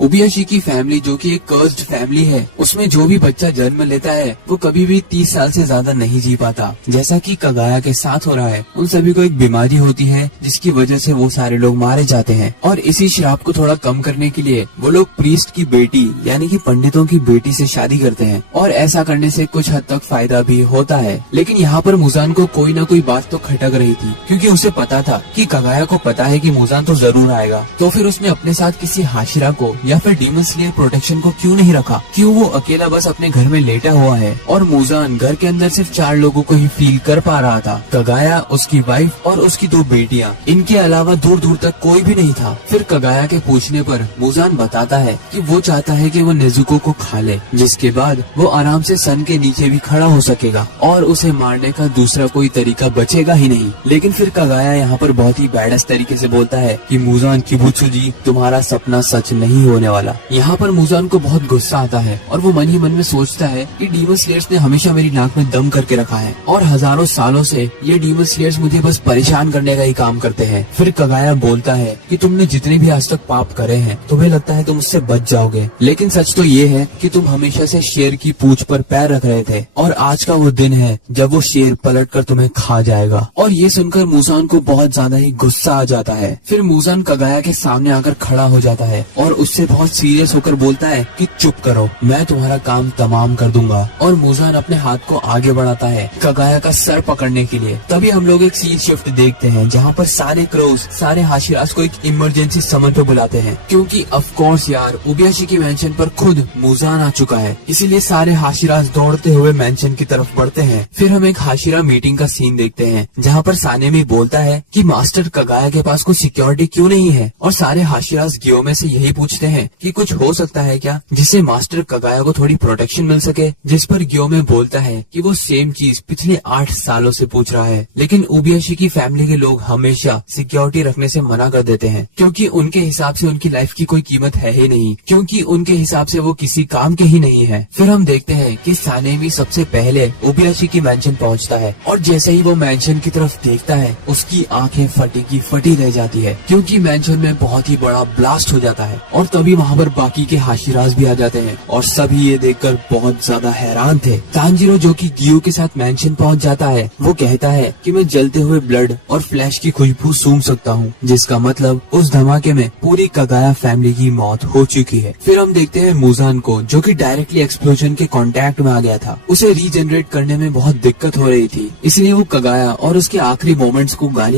ओबयाशी की फैमिली जो कि एक कर्स्ड फैमिली है, उसमें जो भी बच्चा जन्म लेता है वो कभी भी 30 साल से ज्यादा नहीं जी पाता। जैसा कि कगाया के साथ हो रहा है, उन सभी को एक बीमारी होती है जिसकी वजह से वो सारे लोग मारे जाते हैं। और इसी श्राप को थोड़ा कम करने के लिए वो लोग प्रीस्ट की बेटी यानी कि पंडितों की बेटी से शादी करते हैं, और ऐसा करने से कुछ हद तक फायदा भी होता है। लेकिन यहाँ पर मुजान को कोई ना कोई बात तो खटक रही थी, क्योंकि उसे पता था कि कगाया को पता है कि मुजान तो जरूर आएगा। तो फिर उसने अपने साथ किसी हाशिरा को या फिर डीमन स्लेयर प्रोटेक्शन को क्यों नहीं रखा? क्यों वो अकेला बस अपने घर में लेटा हुआ है और मुजान घर के अंदर सिर्फ 4 लोगों को ही फील कर पा रहा था, कगाया, उसकी वाइफ और उसकी 2 बेटियां। इनके अलावा दूर दूर तक कोई भी नहीं था। फिर कगाया के पूछने पर मुजान बताता है कि वो चाहता है कि वो नेजुको को खा ले, जिसके बाद वो आराम से सन के नीचे भी खड़ा हो सकेगा और उसे मारने का दूसरा कोई तरीका बचेगा ही नहीं। लेकिन फिर कगाया यहाँ पर बहुत ही बैडस तरीके से बोलता है कि मुजान किबुत्सु जी, तुम्हारा सपना सच नहीं होने वाला। यहाँ पर मुजान को बहुत गुस्सा आता है और वो मन ही मन में सोचता है कि डीमन स्लेयर्स ने हमेशा मेरी नाक में दम करके रखा है और हजारों सालों से ये डीमन स्लेयर्स मुझे बस परेशान करने का ही काम करते हैं। फिर कगाया बोलता है कि तुमने जितने भी आज तक पाप करे हैं, तुम्हें लगता है तुम उससे बच जाओगे, लेकिन सच तो ये है कि तुम हमेशा से शेर की पूंछ पर पैर रख रहे थे और आज का वो दिन है जब वो शेर पलट कर तुम्हें खा जाएगा। और ये सुनकर मुजान को बहुत ज्यादा ही गुस्सा आ जाता है। फिर मुजान कगाया के सामने आकर खड़ा हो जाता है और उससे बहुत सीरियस होकर बोलता है कि चुप करो, मैं तुम्हारा काम तमाम कर दूंगा। और मुजान अपने हाथ को आगे बढ़ाता है कगाया का सर पकड़ने के लिए। तभी हम लोग एक सीन शिफ्ट देखते हैं जहाँ पर सारे क्रोज, सारे हाशिरास को एक इमरजेंसी समन पे बुलाते हैं, क्योंकि ऑफ कोर्स यार ओबयाशी की मेंशन पर खुद मुजान आ चुका है, इसीलिए सारे हाशिरास दौड़ते हुए मेंशन की तरफ बढ़ते हैं। फिर हम एक हाशिरा मीटिंग का सीन देखते हैं जहाँ पर सानेमी बोलता है कि मास्टर कगाया के पास कोई सिक्योरिटी क्यों नहीं है, और सारे हाशिरास गियोमे से यही पूछते हैं कि कुछ हो सकता है क्या जिससे मास्टर कगाया को थोड़ी प्रोटेक्शन मिल सके। जिस पर गियोमे बोलता है कि वो सेम चीज पिछले 8 सालों से पूछ रहा है, लेकिन ओबयाशी की फैमिली के लोग हमेशा सिक्योरिटी रखने से मना कर देते हैं, क्योंकि उनके हिसाब से उनकी लाइफ की कोई कीमत है ही नहीं, क्योंकि उनके हिसाब से वो किसी काम के ही नहीं है। फिर हम देखते हैं कि सानेमी सबसे पहले ओबयाशी की मैंशन पहुंचता है, और जैसे ही वो मैंशन की तरफ देखता है उसकी आंखें फटी की फटी रह जाती है, क्योंकि मैंशन में बहुत ही बड़ा ब्लास्ट हो जाता है। और तभी वहाँ पर बाकी के हाशिरास भी आ जाते हैं और सभी ये देखकर बहुत ज्यादा हैरान थे। तांजीरो जो कि गियो के साथ मैंशन पहुंच जाता है, वो कहता है कि मैं जलते हुए ब्लड और फ्लैश की खुशबू सूंघ सकता हूँ, जिसका मतलब उस धमाके में पूरी कगाया फैमिली की मौत हो चुकी है। फिर हम देखते हैं मुजान को, जो कि डायरेक्टली एक्सप्लोजन के कांटेक्ट में आ गया था। उसे रीजनरेट करने में बहुत दिक्कत हो रही थी, इसलिए वो कगाया और उसके आखिरी मोमेंट्स को गालियां